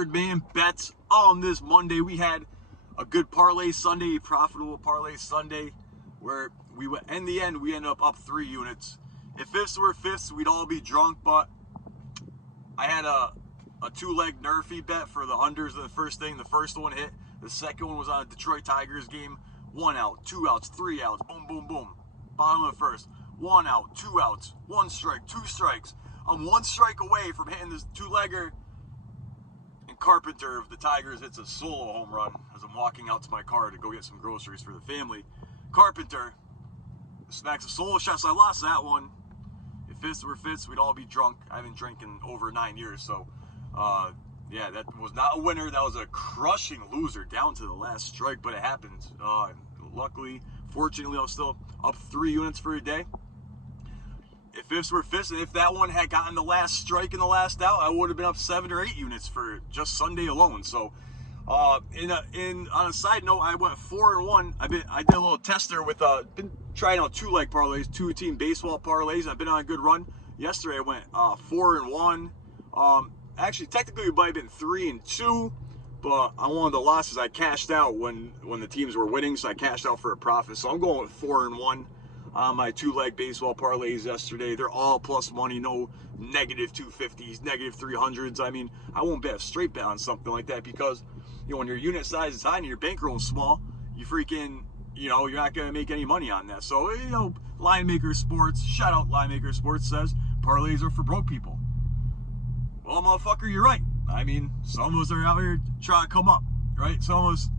Third man bets on this Monday. We had a good Parlay Sunday, profitable Parlay Sunday, where in the end we ended up 3 units. If fifths were fifths, we'd all be drunk, but I had a 2-leg nerfy bet for the unders of the first thing. The first one hit. The second one was on a Detroit Tigers game. 1 out, 2 outs, 3 outs, boom, boom, boom. Bottom of the first. 1 out, 2 outs, 1 strike, 2 strikes. I'm 1 strike away from hitting this 2-legger. And Carpenter of the Tigers hits a solo home run as I'm walking out to my car to go get some groceries for the family. Carpenter smacks a solo shot, so I lost that one. If fifths were fifths, we'd all be drunk. I haven't drank in over 9 years, so yeah, that was not a winner. That was a crushing loser down to the last strike, but it happens. Luckily, fortunately, I was still up 3 units for a day. If fifths were fifths, and if that one had gotten the last strike in the last out, I would have been up 7 or 8 units for just Sunday alone. So, on a side note, I went 4-1. I did a little tester with been trying out 2-leg parlays, 2-team baseball parlays. I've been on a good run. Yesterday I went 4-1. Actually, technically it might have been 3-2, but on one of the losses I cashed out when the teams were winning, so I cashed out for a profit. So I'm going with 4-1 on my 2-leg baseball parlays yesterday. They're all plus money, no negative 250s, negative 300s. I mean, I won't bet a straight bet on something like that because, you know, when your unit size is high and your bankroll is small, you freaking, you know, you're not going to make any money on that. So, you know, Linemaker Sports, shout out Linemaker Sports, says parlays are for broke people. Well, motherfucker, you're right. I mean, some of us are out here trying to come up, right? Some of us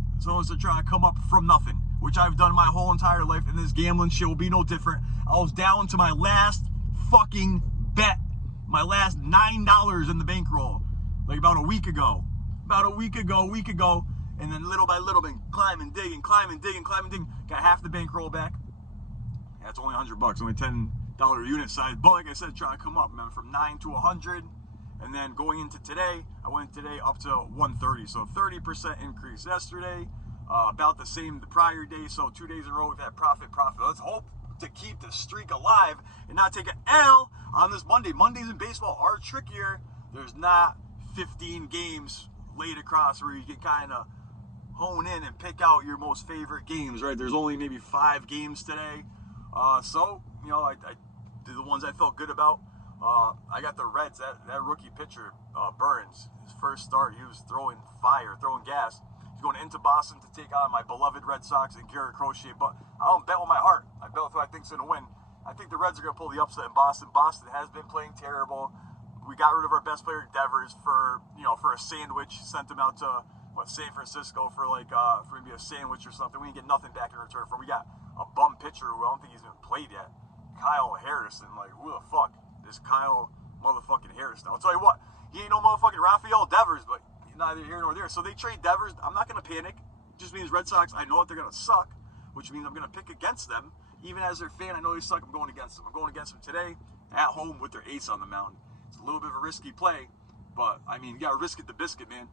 are trying to come up from nothing, which I've done my whole entire life, and this gambling shit will be no different. I was down to my last fucking bet, my last $9 in the bankroll, like about a week ago, and then little by little, been climbing, digging, got half the bankroll back. That's only $100, only $10 unit size, but like I said, trying to come up, man, from 9 to 100. And then going into today, I went today up to 130. So 30% increase yesterday, about the same the prior day. So 2 days in a row we've had profit. Let's hope to keep the streak alive and not take an L on this Monday. Mondays in baseball are trickier. There's not 15 games laid across where you can kind of hone in and pick out your most favorite games, right? There's only maybe 5 games today. So, you know, I did the ones I felt good about. I got the Reds, that rookie pitcher, Burns. His first start, he was throwing fire, throwing gas. He's going into Boston to take on my beloved Red Sox and Garrett Crochet, but I don't bet with my heart. I bet with who I think's going to win. I think the Reds are going to pull the upset in Boston. Boston has been playing terrible. We got rid of our best player, Devers, for a sandwich. Sent him out to, San Francisco for maybe a sandwich or something. We didn't get nothing back in return for. We got a bum pitcher who I don't think he's even played yet. Kyle Harrison, who the fuck? This Kyle motherfucking Harrison. I'll tell you what, he ain't no motherfucking Rafael Devers, but neither here nor there. So they trade Devers. I'm not going to panic. It just means Red Sox, I know that they're going to suck, which means I'm going to pick against them. Even as their fan, I know they suck. I'm going against them. I'm going against them today at home with their ace on the mound. It's a little bit of a risky play, but, I mean, you got to risk it the biscuit, man.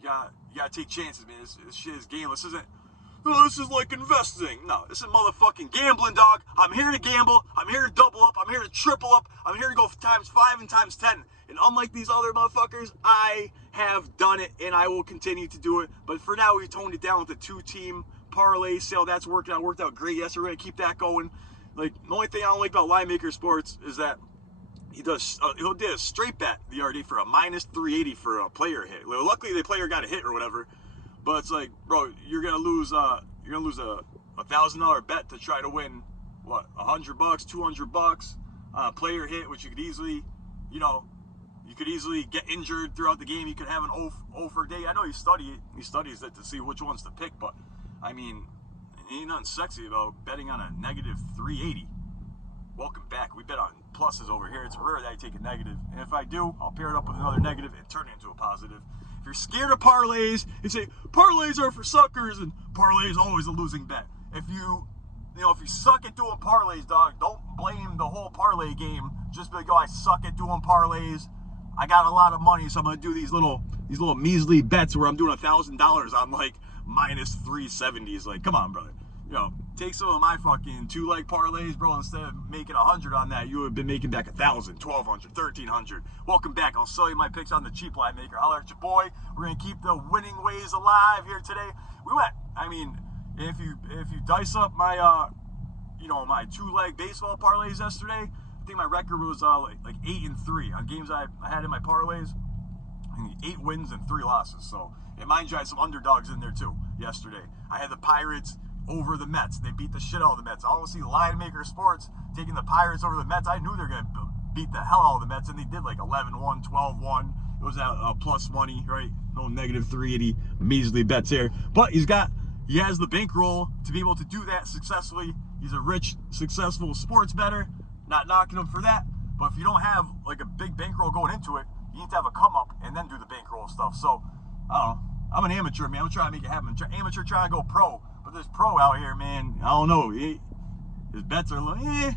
You got to take chances, man. This shit is game. This is like investing. No, this is motherfucking gambling, dog. I'm here to gamble. I'm here to double up. I'm here to triple up. I'm here to go times 5 and times 10. And unlike these other motherfuckers, I have done it, and I will continue to do it. But for now, we toned it down with the 2-team parlay sale. That's worked out great. Yes, we're going to keep that going. Like, the only thing I don't like about Linemaker Sports is that he'll do a straight bet the other day for a minus 380 for a player hit. Well, luckily, the player got a hit or whatever. But it's like, bro, you're gonna lose a $1,000 bet to try to win what, $100, $200 on a player hit, which you could easily, get injured throughout the game. You could have an 0 day. I know he studies it to see which ones to pick, but I mean, ain't nothing sexy about betting on a negative 380. Welcome back. We bet on pluses over here. It's rare that I take a negative, and if I do, I'll pair it up with another negative and turn it into a positive. If you're scared of parlays, you say parlays are for suckers and parlay is always a losing bet. If you suck at doing parlays, dog, don't blame the whole parlay game. Just be like, oh, I suck at doing parlays. I got a lot of money, so I'm gonna do these little measly bets where I'm doing $1,000 on like minus 370s. Like, come on, brother. take some of my fucking 2-leg parlays, bro. Instead of making 100 on that, you would have been making back 1,000, 1,200, 1,300. Welcome back. I'll sell you my picks on the cheap line maker. Holler at your boy. We're gonna keep the winning ways alive here today. We went. I mean, if you dice up my my 2-leg baseball parlays yesterday, I think my record was like 8-3 on games I had in my parlays. 8 wins and 3 losses. So, and mind you, I had some underdogs in there too yesterday. I had the Pirates over the Mets. They beat the shit out of the Mets. I always see linemaker sports taking the Pirates over the Mets. I knew they were going to beat the hell out of the Mets, and they did like 11-1, 12-1. It was at plus money, right? No negative 380 measly bets here. But he has the bankroll to be able to do that successfully. He's a rich, successful sports bettor. Not knocking him for that. But if you don't have like a big bankroll going into it, you need to have a come up and then do the bankroll stuff. So, I don't know. I'm an amateur, man. I'm trying to make it happen. Amateur trying to go pro. But this pro out here, man, I don't know. His bets are like,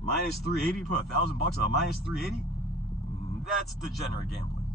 minus 380. Put $1,000 on minus 380. That's degenerate gambling.